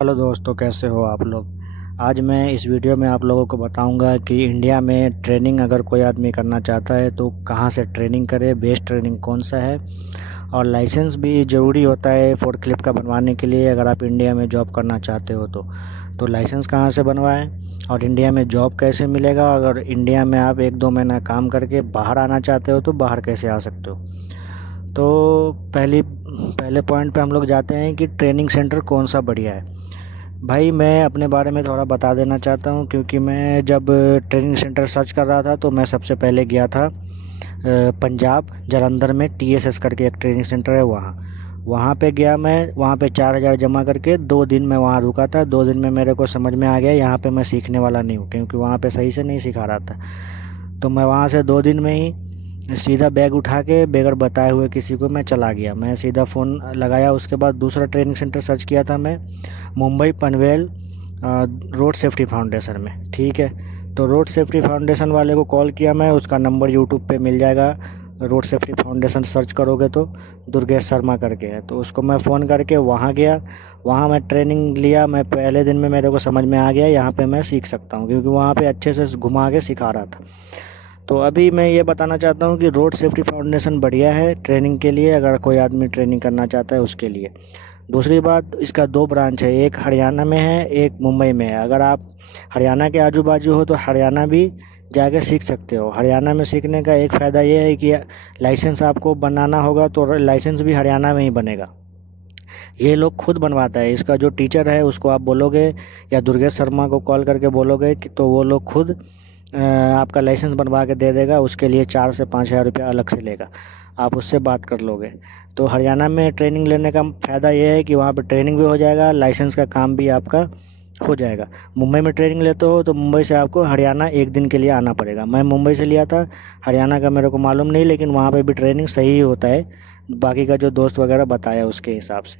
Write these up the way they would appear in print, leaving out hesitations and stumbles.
Hello दोस्तों, कैसे हो आप लोग। आज मैं इस वीडियो में आप लोगों को बताऊंगा कि इंडिया में ट्रेनिंग अगर कोई आदमी करना चाहता है तो कहाँ से ट्रेनिंग करे, बेस्ट ट्रेनिंग कौन सा है। और लाइसेंस भी ज़रूरी होता है फोर्कलिफ्ट का बनवाने के लिए। अगर आप इंडिया में जॉब करना चाहते हो तो लाइसेंस कहाँ से बनवाएं और इंडिया में जॉब कैसे मिलेगा। अगर इंडिया में आप 1-2 महीना काम करके बाहर आना चाहते हो तो बाहर कैसे आ सकते हो। तो पहले पॉइंट पे हम लोग जाते हैं कि ट्रेनिंग सेंटर कौन सा बढ़िया है। भाई मैं अपने बारे में थोड़ा बता देना चाहता हूँ, क्योंकि मैं जब ट्रेनिंग सेंटर सर्च कर रहा था तो मैं सबसे पहले गया था पंजाब जालंधर में टीएसएस करके एक ट्रेनिंग सेंटर है। वहाँ पे गया मैं। वहाँ पे 4,000 जमा करके 2 दिन मैं वहाँ रुका था। 2 दिन में मेरे को समझ में आ गया यहाँ पे मैं सीखने वाला नहीं हूँ, क्योंकि वहाँ पे सही से नहीं सिखा रहा था। तो मैं वहाँ से 2 दिन में ही सीधा बैग उठा के बगैर बताए हुए किसी को मैं चला गया। मैं सीधा फ़ोन लगाया। उसके बाद दूसरा ट्रेनिंग सेंटर सर्च किया था मैं, Mumbai Panvel road safety foundation में। ठीक है, तो रोड सेफ्टी फाउंडेशन वाले को कॉल किया मैं। उसका नंबर यूट्यूब पे मिल जाएगा, रोड सेफ्टी फाउंडेशन सर्च करोगे तो दुर्गेश शर्मा करके है। तो उसको मैं फ़ोन करके वहाँ गया। वहाँ मैं ट्रेनिंग लिया। मैं पहले दिन में मेरे को समझ में आ गया यहाँ पे मैं सीख सकता हूँ, क्योंकि वहाँ पे अच्छे से घुमा के सिखा रहा था। तो अभी मैं ये बताना चाहता हूँ कि रोड सेफ्टी फाउंडेशन बढ़िया है ट्रेनिंग के लिए, अगर कोई आदमी ट्रेनिंग करना चाहता है उसके लिए। दूसरी बात, इसका 2 ब्रांच है, एक हरियाणा में है, एक मुंबई में है। अगर आप हरियाणा के आजू बाजू हो तो हरियाणा भी जाके सीख सकते हो। हरियाणा में सीखने का एक फ़ायदा ये है कि लाइसेंस आपको बनाना होगा तो लाइसेंस भी हरियाणा में ही बनेगा। ये लोग खुद बनवाता है। इसका जो टीचर है उसको आप बोलोगे या दुर्गेश शर्मा को कॉल करके बोलोगे कि तो वो लोग खुद आपका लाइसेंस बनवा के दे देगा। उसके लिए 4 से 5 हज़ार रुपया अलग से लेगा। आप उससे बात कर लोगे। तो हरियाणा में ट्रेनिंग लेने का फ़ायदा ये है कि वहाँ पे ट्रेनिंग भी हो जाएगा, लाइसेंस का काम भी आपका हो जाएगा। मुंबई में ट्रेनिंग लेते हो तो मुंबई से आपको हरियाणा 1 दिन के लिए आना पड़ेगा। मैं मुंबई से लिया था, हरियाणा का मेरे को मालूम नहीं, लेकिन वहाँ पे भी ट्रेनिंग सही ही होता है, बाकी का जो दोस्त वगैरह बताया उसके हिसाब से।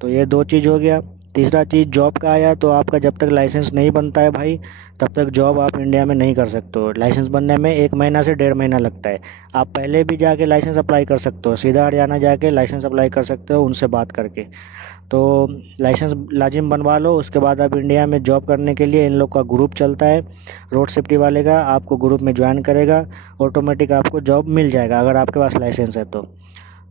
तो ये 2 चीज़ हो गया। तीसरा चीज़ जॉब का आया। तो आपका जब तक लाइसेंस नहीं बनता है भाई, तब तक जॉब आप इंडिया में नहीं कर सकते हो। लाइसेंस बनने में 1 महीना से 1.5 महीना लगता है। आप पहले भी जाके लाइसेंस अप्लाई कर सकते हो, सीधा हरियाणा जाके लाइसेंस अप्लाई कर सकते हो उनसे बात करके। तो लाइसेंस लाजिम बनवा लो। उसके बाद आप इंडिया में जॉब करने के लिए इन लोग का ग्रुप चलता है रोड सेफ्टी वाले का, आपको ग्रुप में ज्वाइन करेगा, ऑटोमेटिक आपको जॉब मिल जाएगा अगर आपके पास लाइसेंस है तो।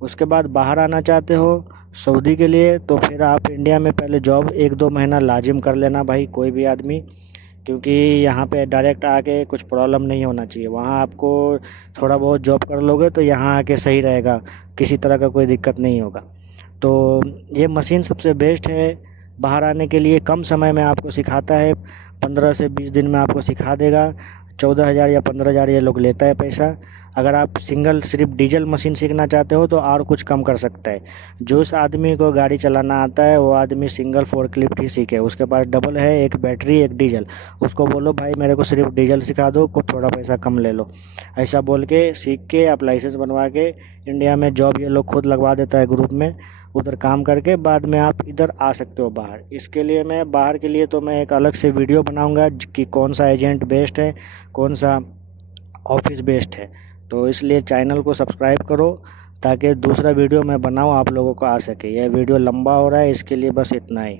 उसके बाद बाहर आना चाहते हो सऊदी के लिए, तो फिर आप इंडिया में पहले जॉब 1-2 महीना लाजिम कर लेना भाई, कोई भी आदमी। क्योंकि यहाँ पे डायरेक्ट आके कुछ प्रॉब्लम नहीं होना चाहिए। वहाँ आपको थोड़ा बहुत जॉब कर लोगे तो यहाँ आके सही रहेगा, किसी तरह का कोई दिक्कत नहीं होगा। तो ये मशीन सबसे बेस्ट है बाहर आने के लिए। कम समय में आपको सिखाता है, 15 से 20 दिन में आपको सिखा देगा। 14,000 या 15,000 ये लोग लेता है पैसा। अगर आप सिंगल सिर्फ डीजल मशीन सीखना चाहते हो तो और कुछ कम कर सकता है। जो उस आदमी को गाड़ी चलाना आता है वो आदमी सिंगल फोर्कलिफ्ट ही सीखे, उसके पास डबल है, एक बैटरी एक डीजल। उसको बोलो भाई मेरे को सिर्फ डीजल सिखा दो, को थोड़ा पैसा कम ले लो। ऐसा बोल के सीख के आप लाइसेंस बनवा के इंडिया में जॉब ये लोग खुद लगवा देता है ग्रुप में। उधर काम करके बाद में आप इधर आ सकते हो बाहर। इसके लिए मैं बाहर के लिए तो मैं एक अलग से वीडियो बनाऊंगा कि कौन सा एजेंट बेस्ट है, कौन सा ऑफिस बेस्ट है। तो इसलिए चैनल को सब्सक्राइब करो ताकि दूसरा वीडियो मैं बनाऊं आप लोगों को आ सके। यह वीडियो लंबा हो रहा है, इसके लिए बस इतना ही।